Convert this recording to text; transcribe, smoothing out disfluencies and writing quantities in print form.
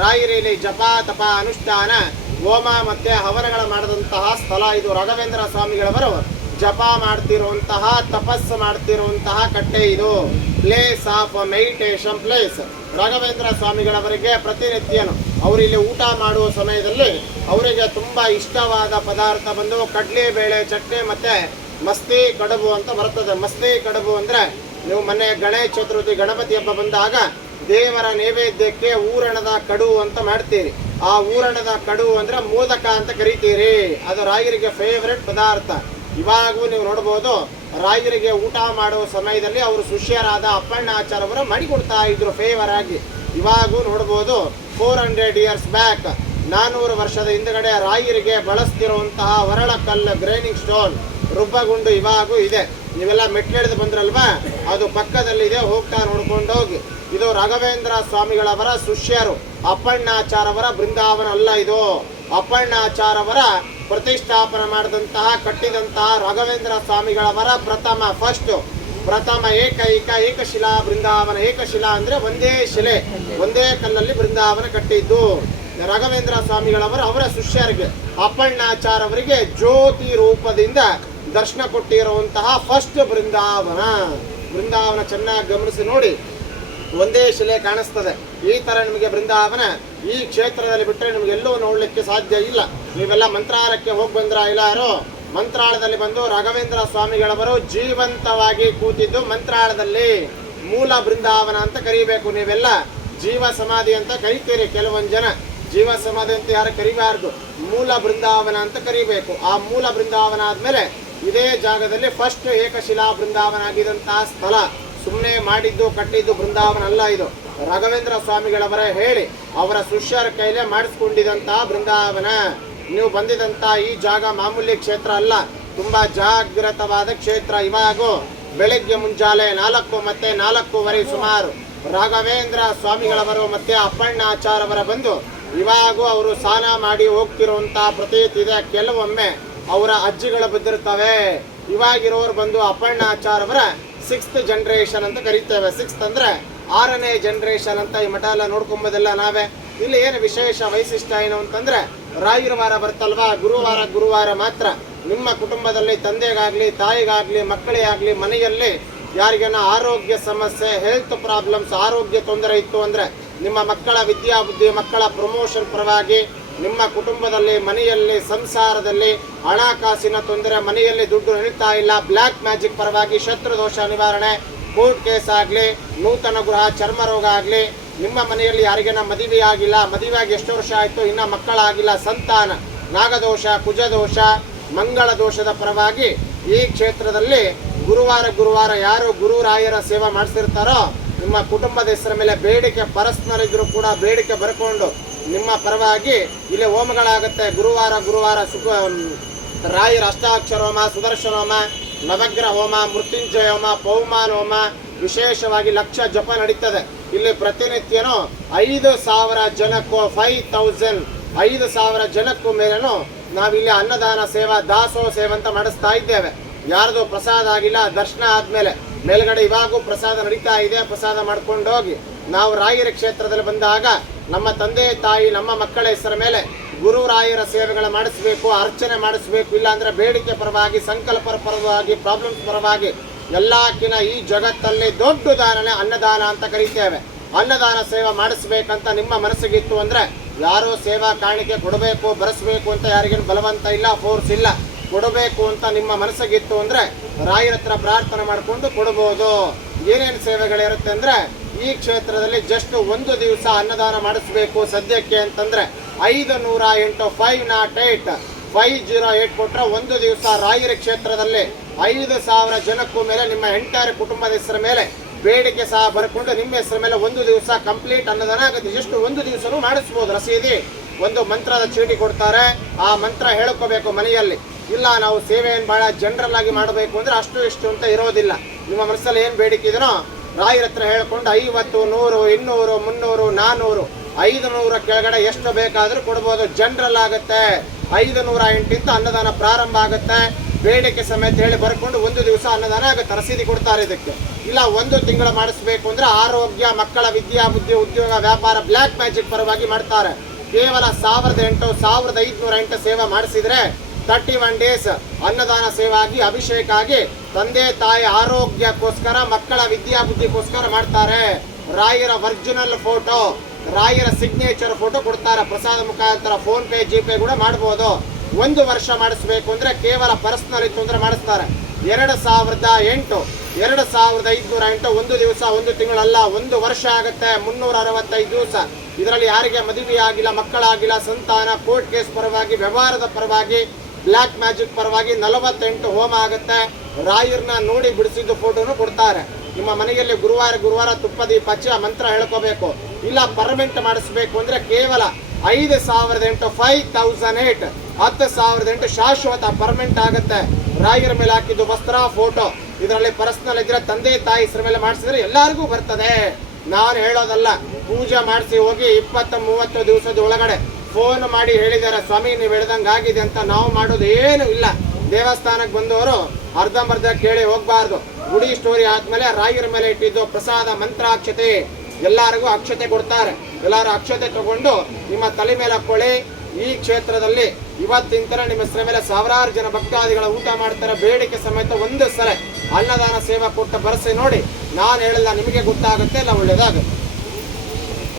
ರಾಯರಲ್ಲಿ ಜಪ ತಪ ಅನುಷ್ಠಾನ ಹೋಮ ಮತ್ತೆ ಹವನಗಳ ಮಾಡಿದಂತಹ ಸ್ಥಳ ಇದು. ರಾಘವೇಂದ್ರ ಸ್ವಾಮಿಗಳವರು ಜಪ ಮಾಡ್ತಿರುವಂತಹ ತಪಸ್ಸು ಮಾಡ್ತಿರುವಂತಹ ಕಟ್ಟೆ ಇದು. Place of meditation place. Raghavendra ಸ್ವಾಮಿಗಳವರಿಗೆ ಪ್ರತಿನಿತ್ಯನು ಅವರಿಲ್ಲಿ ಊಟ ಮಾಡುವ ಸಮಯದಲ್ಲಿ ಅವರಿಗೆ ತುಂಬಾ ಇಷ್ಟವಾದ ಪದಾರ್ಥ ಬಂದು ಕಡಲೆಬೇಳೆ ಚಟ್ನಿ ಮತ್ತೆ ಮಸ್ತಿ ಕಡುಬು ಅಂತ ಬರ್ತದೆ. ಮಸ್ತಿ ಕಡುಬು ಅಂದ್ರೆ ನೀವು ಮೊನ್ನೆ ಗಣೇಶ ಚತುರ್ಥಿ ಗಣಪತಿ ಹಬ್ಬ ಬಂದಾಗ ದೇವರ ನೈವೇದ್ಯಕ್ಕೆ ಊರಣದ ಕಡುವು ಅಂತ ಮಾಡ್ತೀರಿ. ಆ ಊರಣದ ಕಡುವು ಅಂದ್ರೆ ಮೋದಕ ಅಂತ ಕರಿತೀರಿ. ಅದು ರಾಯರಿಗೆ ಫೇವರೆಟ್ ಪದಾರ್ಥ. ಇವಾಗೂ ನೀವು ನೋಡ್ಬೋದು, ರಾಯರಿಗೆ ಊಟ ಮಾಡುವ ಸಮಯದಲ್ಲಿ ಅವರು ಶಿಷ್ಯರಾದ ಅಪ್ಪಣ್ಣಾಚಾರ್ಯವರು ಮಾಡಿಕೊಡ್ತಾ ಇದ್ರು ಫೇವರ್ ಆಗಿ. ಇವಾಗೂ ನೋಡ್ಬೋದು 400 years ಬ್ಯಾಕ್ 400 ವರ್ಷದ ಹಿಂದಗಡೆ ರಾಯರಿಗೆ ಬಳಸ್ತಿರುವಂತಹ ಹೊರಳಕಲ್ಲು ಗ್ರೈನಿಂಗ್ ಸ್ಟೋನ್ ರುಬ್ಬಗುಂಡು ಇವಾಗೂ ಇದೆ. ನೀವೆಲ್ಲ ಮೆಟ್ಲೆಳೆದು ಬಂದ್ರಲ್ವಾ, ಅದು ಪಕ್ಕದಲ್ಲಿದೆ, ಹೋಗ್ತಾ ನೋಡ್ಕೊಂಡು ಹೋಗಿ. ಇದು ರಾಘವೇಂದ್ರ ಸ್ವಾಮಿಗಳವರ ಶಿಷ್ಯರು ಅಪ್ಪಣ್ಣಾಚಾರ್ಯವರ ಬೃಂದಾವನ ಅಲ್ಲ. ಇದು ಅಪ್ಪಣ್ಣಾಚಾರ್ಯವರ ಪ್ರತಿಷ್ಠಾಪನೆ ಮಾಡಿದಂತಹ ಕಟ್ಟಿದಂತಹ ರಾಘವೇಂದ್ರ ಸ್ವಾಮಿಗಳವರ ಪ್ರಥಮ ಏಕಶಿಲಾ ಬೃಂದಾವನ. ಏಕಶಿಲಾ ಅಂದ್ರೆ ಒಂದೇ ಶಿಲೆ, ಒಂದೇ ಕಲ್ಲಲ್ಲಿ ಬೃಂದಾವನ ಕಟ್ಟಿದ್ದು. ರಾಘವೇಂದ್ರ ಸ್ವಾಮಿಗಳವರು ಅವರ ಶಿಷ್ಯರಿಗೆ ಅಪ್ಪಣ್ಣಾಚಾರ್ಯವರಿಗೆ ಜ್ಯೋತಿ ರೂಪದಿಂದ ದರ್ಶನ ಕೊಟ್ಟಿರುವಂತಹ ಫಸ್ಟ್ ಬೃಂದಾವನ. ಚೆನ್ನಾಗಿ ಗಮನಿಸಿ ನೋಡಿ, ಒಂದೇ ಶಿಲೆ ಕಾಣಿಸ್ತದೆ. ಈ ತರ ನಿಮಗೆ ಬೃಂದಾವನ ಈ ಕ್ಷೇತ್ರದಲ್ಲಿ ಬಿಟ್ಟರೆ ನಿಮ್ಗೆ ಎಲ್ಲೂ ನೋಡ್ಲಿಕ್ಕೆ ಸಾಧ್ಯ ಇಲ್ಲ. ನೀವೆಲ್ಲ ಮಂತ್ರಾಲಯಕ್ಕೆ ಹೋಗಿ ಬಂದ್ರ ಇಲ್ಲಾರೋ? ಮಂತ್ರಾಲಯದಲ್ಲಿ ಬಂದು ರಾಘವೇಂದ್ರ ಸ್ವಾಮಿಗಳವರು ಜೀವಂತವಾಗಿ ಕೂತಿದ್ದು ಮಂತ್ರಾಲಯದಲ್ಲಿ ಮೂಲ ಬೃಂದಾವನ ಅಂತ ಕರಿಬೇಕು. ನೀವೆಲ್ಲ ಜೀವ ಸಮಾಧಿ ಅಂತ ಕರಿತೀರಿ. ಕೆಲವೊಂದು ಜನ ಜೀವ ಸಮಾಧಿ ಅಂತ ಯಾರು ಕರಿಬಾರ್ದು, ಮೂಲ ಬೃಂದಾವನ ಅಂತ ಕರಿಬೇಕು. ಆ ಮೂಲ ಬೃಂದಾವನ ಆದ್ಮೇಲೆ ಇದೇ ಜಾಗದಲ್ಲಿ ಫಸ್ಟ್ ಏಕಶಿಲಾ ಬೃಂದಾವನ ಆಗಿದಂತಹ ಸ್ಥಳ. ಸುಮ್ಮನೆ ಮಾಡಿದ್ದು ಕಟ್ಟಿದ್ದು ಬೃಂದಾವನ ಅಲ್ಲ. ಇದು ರಾಘವೇಂದ್ರ ಸ್ವಾಮಿಗಳವರ ಹೇಳಿ ಅವರ ಶಿಷ್ಯರ ಕೈಲೇ ಮಾಡಿಸ್ಕೊಂಡಿದಂತಹ ಬೃಂದಾವನ. ನೀವು ಬಂದಿದಂತ ಈ ಜಾಗ ಮಾಮೂಲಿ ಕ್ಷೇತ್ರ ಅಲ್ಲ, ತುಂಬಾ ಜಾಗೃತವಾದ ಕ್ಷೇತ್ರ. ಇವಾಗೂ ಬೆಳಗ್ಗೆ ಮುಂಜಾನೆ 4 ಮತ್ತೆ 4:15 ಸುಮಾರು ರಾಘವೇಂದ್ರ ಸ್ವಾಮಿಗಳವರು ಮತ್ತೆ ಅಪ್ಪಣ್ಣಾಚಾರ್ಯವರ ಬಂದು ಇವಾಗೂ ಅವರು ಸ್ನಾನ ಮಾಡಿ ಹೋಗ್ತಿರುವಂತಹ ಪ್ರತೀತಿ ಇದೆ. ಕೆಲವೊಮ್ಮೆ ಅವರ ಅಜ್ಜಿಗಳು ಬಿದ್ದಿರ್ತವೆ. ಇವಾಗಿರೋರು ಬಂದು ಅಪ್ಪಣ್ಣಾಚಾರ್ಯವರ 6th ಜನರೇಷನ್ ಅಂತ ಕರೀತೇವೆ. 6th ಅಂದ್ರೆ 6ನೇ ಜನರೇಷನ್ ಅಂತ. ಈ ಮಠ ಎಲ್ಲ ನೋಡ್ಕೊಂಬೋದೆಲ್ಲ ನಾವೇ. ಇಲ್ಲಿ ಏನು ವಿಶೇಷ ವೈಶಿಷ್ಟ್ಯ ಏನು ಅಂತಂದ್ರೆ, ರಾಯರ ವಾರ ಬರ್ತಲ್ವಾ, ಗುರುವಾರ ಮಾತ್ರ ನಿಮ್ಮ ಕುಟುಂಬದಲ್ಲಿ ತಂದೆಗಾಗ್ಲಿ ತಾಯಿಗಾಗ್ಲಿ ಮಕ್ಕಳೇ ಆಗ್ಲಿ ಮನೆಯಲ್ಲಿ ಯಾರಿಗೇನ ಆರೋಗ್ಯ ಸಮಸ್ಯೆ, ಹೆಲ್ತ್ ಪ್ರಾಬ್ಲಮ್ಸ್, ಆರೋಗ್ಯ ತೊಂದರೆ ಇತ್ತು ಅಂದ್ರೆ ನಿಮ್ಮ ಮಕ್ಕಳ ವಿದ್ಯಾಬುದ್ಧಿ, ಮಕ್ಕಳ ಪ್ರಮೋಷನ್ ಪರವಾಗಿ, ನಿಮ್ಮ ಕುಟುಂಬದಲ್ಲಿ ಮನೆಯಲ್ಲಿ ಸಂಸಾರದಲ್ಲಿ ಹಣಕಾಸಿನ ತೊಂದರೆ, ಮನೆಯಲ್ಲಿ ದುಡ್ಡು ನಡೀತಾ ಇಲ್ಲ, ಬ್ಲ್ಯಾಕ್ ಮ್ಯಾಜಿಕ್ ಪರವಾಗಿ ಶತ್ರು ದೋಷ ನಿವಾರಣೆ, ಕೋರ್ಟ್ ಕೇಸ್ ಆಗಲಿ, ನೂತನ ಗೃಹ, ಚರ್ಮ ರೋಗ ಆಗಲಿ, ನಿಮ್ಮ ಮನೆಯಲ್ಲಿ ಯಾರಿಗೇನ ಮದುವೆ ಆಗಿಲ್ಲ, ಮದುವೆಯಾಗಿ ಎಷ್ಟು ವರ್ಷ ಆಯಿತು ಇನ್ನ ಮಕ್ಕಳಾಗಿಲ್ಲ, ಸಂತಾನ, ನಾಗದೋಷ, ಕುಜದೋಷ, ಮಂಗಳ ದೋಷದ ಪರವಾಗಿ ಈ ಕ್ಷೇತ್ರದಲ್ಲಿ ಗುರುವಾರ ಯಾರು ಗುರುರಾಯರ ಸೇವೆ ಮಾಡಿಸಿರ್ತಾರೋ ನಿಮ್ಮ ಕುಟುಂಬದ ಹೆಸರ ಮೇಲೆ ಬೇಡಿಕೆ ಪರಸ್ಪರ ಇದ್ರೂ ಕೂಡ ಬೇಡಿಕೆ ಬರ್ಕೊಂಡು ನಿಮ್ಮ ಪರವಾಗಿ ಇಲ್ಲಿ ಹೋಮಗಳಾಗುತ್ತೆ. ಗುರುವಾರ ರಾಯರ ಅಷ್ಟಾಕ್ಷರ ಹೋಮ, ಸುದರ್ಶನ ಹೋಮ, ನವಗ್ರಹ ಹೋಮ, ಮೃತ್ಯುಂಜಯ ಹೋಮ, ಪೌಮಾನ ಹೋಮ, ವಿಶೇಷವಾಗಿ ಲಕ್ಷ ಜಪ ನಡೀತದೆ. ಇಲ್ಲಿ ಪ್ರತಿನಿತ್ಯನೂ 5,000 ಜನಕ್ಕೂ 5,000 ಜನಕ್ಕೂ ಮೇಲೇನು ನಾವಿಲ್ಲಿ ಅನ್ನದಾನ ಸೇವಾ, ದಾಸೋಹ ಸೇವೆ ಅಂತ ಮಾಡಿಸ್ತಾ ಇದ್ದೇವೆ. ಯಾರ್ದು ಪ್ರಸಾದ ಆಗಿಲ್ಲ, ದರ್ಶನ ಆದ್ಮೇಲೆ ಮೇಲ್ಗಡೆ ಇವಾಗೂ ಪ್ರಸಾದ ನಡೀತಾ ಇದೆ. ಪ್ರಸಾದ ಮಾಡ್ಕೊಂಡು ಹೋಗಿ. ನಾವು ರಾಯರ ಕ್ಷೇತ್ರದಲ್ಲಿ ಬಂದಾಗ ನಮ್ಮ ತಂದೆ ತಾಯಿ ನಮ್ಮ ಮಕ್ಕಳ ಹೆಸರ ಮೇಲೆ ಗುರುರಾಯರ ಸೇವೆಗಳ ಮಾಡಿಸ್ಬೇಕು, ಅರ್ಚನೆ ಮಾಡಿಸ್ಬೇಕು. ಇಲ್ಲ ಅಂದ್ರೆ ಬೇಡಿಕೆ ಪರವಾಗಿ, ಸಂಕಲ್ಪ ಪರವಾಗಿ, ಪ್ರಾಬ್ಲಮ್ಸ್ ಪರವಾಗಿ ಎಲ್ಲಕ್ಕಿಂತ ಈ ಜಗತ್ತಲ್ಲಿ ದೊಡ್ಡ ದಾನನೇ ಅನ್ನದಾನ ಅಂತ ಕರೀತೇವೆ. ಅನ್ನದಾನ ಸೇವೆ ಮಾಡಿಸ್ಬೇಕಂತ ನಿಮ್ಮ ಮನಸ್ಸಿಗಿತ್ತು ಅಂದ್ರೆ ಯಾರೋ ಸೇವಾ ಕಾಣಿಕೆ ಕೊಡಬೇಕು, ಬರೆಸ್ಬೇಕು ಅಂತ ಯಾರಿಗೇನು ಬಲವಂತ ಇಲ್ಲ, ಫೋರ್ಸ್ ಇಲ್ಲ. ಕೊಡಬೇಕು ಅಂತ ನಿಮ್ಮ ಮನಸ್ಸಿಗಿತ್ತು ಅಂದ್ರೆ ರಾಯರ ಹತ್ರ ಪ್ರಾರ್ಥನೆ ಮಾಡಿಕೊಂಡು ಕೊಡಬಹುದು. ಏನೇನು ಸೇವೆಗಳಿರುತ್ತೆ ಅಂದ್ರೆ ಈ ಕ್ಷೇತ್ರದಲ್ಲಿ ಜಸ್ಟ್ 1 ದಿವಸ ಅನ್ನದಾನ ಮಾಡಿಸ್ಬೇಕು ಸದ್ಯಕ್ಕೆ ಅಂತಂದ್ರೆ 508 508 ಕೊಟ್ರೆ 1 ದಿವಸ ರಾಯರ ಕ್ಷೇತ್ರದಲ್ಲಿ 5,000 ಜನಕ್ಕೂ ಮೇಲೆ ನಿಮ್ಮ ಎಂಟೈರ್ ಕುಟುಂಬದ ಹೆಸರ ಮೇಲೆ ಬೇಡಿಕೆ ಸಹ ಬರ್ಕೊಂಡು ನಿಮ್ಮ ಹೆಸರ ಮೇಲೆ 1 ದಿವಸ ಕಂಪ್ಲೀಟ್ ಅನ್ನದಾನ ಆಗುತ್ತೆ. ಎಷ್ಟು 1 ದಿವಸನೂ ಮಾಡಿಸ್ಬೋದು. ರಸೀದಿ ಒಂದು ಮಂತ್ರದ ಚೀಟಿ ಕೊಡ್ತಾರೆ, ಆ ಮಂತ್ರ ಹೇಳ್ಕೋಬೇಕು ಮನೆಯಲ್ಲಿ. ಇಲ್ಲ ನಾವು ಸೇವೆಯನ್ನು ಬಹಳ ಜನರಲ್ ಆಗಿ ಮಾಡಬೇಕು ಅಂದ್ರೆ ಅಷ್ಟು ಇಷ್ಟು ಅಂತ ಇರೋದಿಲ್ಲ. ನಿಮ್ಮ ಮನಸ್ಸಲ್ಲಿ ಏನು ಬೇಡಿಕೆ ಇದೆನೋ ರಾಯರ ಹತ್ರ ಹೇಳ್ಕೊಂಡು 50, 100, 200, 300, 400, 500 ಕೆಳಗಡೆ ಎಷ್ಟು ಬೇಕಾದರೂ ಕೊಡ್ಬೋದು. ಜನರಲ್ ಆಗುತ್ತೆ. 508 ಅನ್ನದಾನ ಪ್ರಾರಂಭ ಆಗುತ್ತೆ. ಬೇಡಿಕೆ ಸಮೇತ ಹೇಳಿ ಬರ್ಕೊಂಡು ಒಂದು ದಿವಸ ಅನ್ನದಾನ ಆಗುತ್ತೆ, ರಸೀದಿ ಕೊಡ್ತಾರೆ ಇದಕ್ಕೆ. ಇಲ್ಲ 1 ತಿಂಗಳು ಮಾಡಿಸ್ಬೇಕು ಅಂದ್ರೆ ಆರೋಗ್ಯ, ಮಕ್ಕಳ ವಿದ್ಯಾ ಬುದ್ಧಿ, ಉದ್ಯೋಗ, ವ್ಯಾಪಾರ, ಬ್ಲ್ಯಾಕ್ ಮ್ಯಾಜಿಕ್ ಪರವಾಗಿ ಮಾಡ್ತಾರೆ. ಕೇವಲ 1508 ಸೇವೆ ಮಾಡಿಸಿದ್ರೆ 31 ಡೇಸ್ ಅನ್ನದಾನ ಸೇವೆ ಆಗಿ, ಅಭಿಷೇಕ ಆಗಿ, ತಂದೆ ತಾಯಿ ಆರೋಗ್ಯಕ್ಕೋಸ್ಕರ, ಮಕ್ಕಳ ವಿದ್ಯಾ ಬುದ್ಧಿಗೋಸ್ಕರ ಮಾಡ್ತಾರೆ. ರಾಯರ ಒರಿಜಿನಲ್ ಫೋಟೋ, ರಾಯರ ಸಿಗ್ನೇಚರ್ ಫೋಟೋ ಕೊಡ್ತಾರೆ. ಪ್ರಸಾದ ಮುಖಾಂತರ ಫೋನ್ ಪೇ, ಜಿಪೇ ಕೂಡ ಮಾಡ್ಬೋದು. 1 ವರ್ಷ ಮಾಡಿಸ್ಬೇಕು ಅಂದ್ರೆ ಕೇವಲ ಪರ್ಸನಲ್ ಇತ್ತು ಅಂದ್ರೆ ಮಾಡಿಸ್ತಾರೆ. 2008 2508 1 ದಿವಸ 1 ತಿಂಗಳಲ್ಲ, 1 ವರ್ಷ ಆಗುತ್ತೆ. 365 ದಿವಸ. ಇದರಲ್ಲಿ ಯಾರಿಗೆ ಮದುವೆ ಆಗಿಲ್ಲ, ಮಕ್ಕಳಾಗಿಲ್ಲ, ಸಂತಾನ, ಕೋರ್ಟ್ ಕೇಸ್ ಪರವಾಗಿ, ವ್ಯವಹಾರದ ಪರವಾಗಿ, ಬ್ಲ್ಯಾಕ್ ಮ್ಯಾಜಿಕ್ ಪರವಾಗಿ 48 ಹೋಮ ಆಗುತ್ತೆ. ರಾಯರ್ನ ನೋಡಿ ಬಿಡಿಸಿದ್ದು ಫೋಟೋನು ಕೊಡ್ತಾರೆ. ನಿಮ್ಮ ಮನೆಯಲ್ಲಿ ಗುರುವಾರ ತುಪ್ಪ ದೀಪ ಹಚ್ಚಿ ಆ ಮಂತ್ರ ಹೇಳ್ಕೋಬೇಕು. ಇಲ್ಲ ಪರ್ಮನೆಂಟ್ ಮಾಡಿಸ್ಬೇಕು ಅಂದ್ರೆ ಕೇವಲ 5008 5008 10,008 ಶಾಶ್ವತ ಪರ್ಮನೆಂಟ್ ಆಗುತ್ತೆ. ರಾಯರ ಮೇಲೆ ಹಾಕಿದ್ದು ವಸ್ತ್ರ, ಫೋಟೋ, ಇದರಲ್ಲಿ ಪರ್ಸನಲ್ ಇದ್ರೆ ತಂದೆ ತಾಯಿ ಹೆಸರ ಮೇಲೆ ಮಾಡಿಸಿದ್ರೆ ಎಲ್ಲರಿಗೂ ಬರ್ತದೆ. ನಾನು ಹೇಳೋದಲ್ಲ, ಪೂಜೆ ಮಾಡಿಸಿ ಹೋಗಿ 20-30 ದಿವಸದ ಒಳಗಡೆ ಫೋನ್ ಮಾಡಿ ಹೇಳಿದ್ದಾರೆ, ಸ್ವಾಮಿ ನೀವು ಹೇಳ್ದಂಗೆ ಆಗಿದೆ ಅಂತ. ನಾವು ಮಾಡೋದು ಏನು ಇಲ್ಲ. ದೇವಸ್ಥಾನಕ್ಕೆ ಬಂದವರು ಅರ್ಧಂಬರ್ಧ ಕೇಳಿ ಹೋಗ್ಬಾರ್ದು. ಗುಡಿ ಸ್ಟೋರಿ ಆದ್ಮೇಲೆ ರಾಯರ ಮೇಲೆ ಇಟ್ಟಿದ್ದು ಪ್ರಸಾದ, ಮಂತ್ರಾಕ್ಷತೆ, ಎಲ್ಲರಿಗೂ ಅಕ್ಷತೆ ಕೊಡ್ತಾರೆ. ಎಲ್ಲರೂ ಅಕ್ಷತೆ ತಗೊಂಡು ನಿಮ್ಮ ತಲೆ ಮೇಲೆ ಹಾಕೊಳ್ಳಿ. ಈ ಕ್ಷೇತ್ರದಲ್ಲಿ ಇವತ್ತಿನ ನಿಮ್ಮ ಹೆಸರ ಮೇಲೆ ಸಾವಿರಾರು ಜನ ಭಕ್ತಾದಿಗಳ ಊಟ ಮಾಡ್ತಾರೆ. ಬೇಡಿಕೆ ಸಮೇತ 1 ಸಲ ಅನ್ನದಾನ ಸೇವಾ ಕೊಟ್ಟ ಭರಸೆ ನೋಡಿ. ನಾನು ಹೇಳಲ್ಲ, ನಿಮಗೆ ಗೊತ್ತಾಗುತ್ತೆ, ಎಲ್ಲ ಒಳ್ಳೇದಾಗುತ್ತೆ.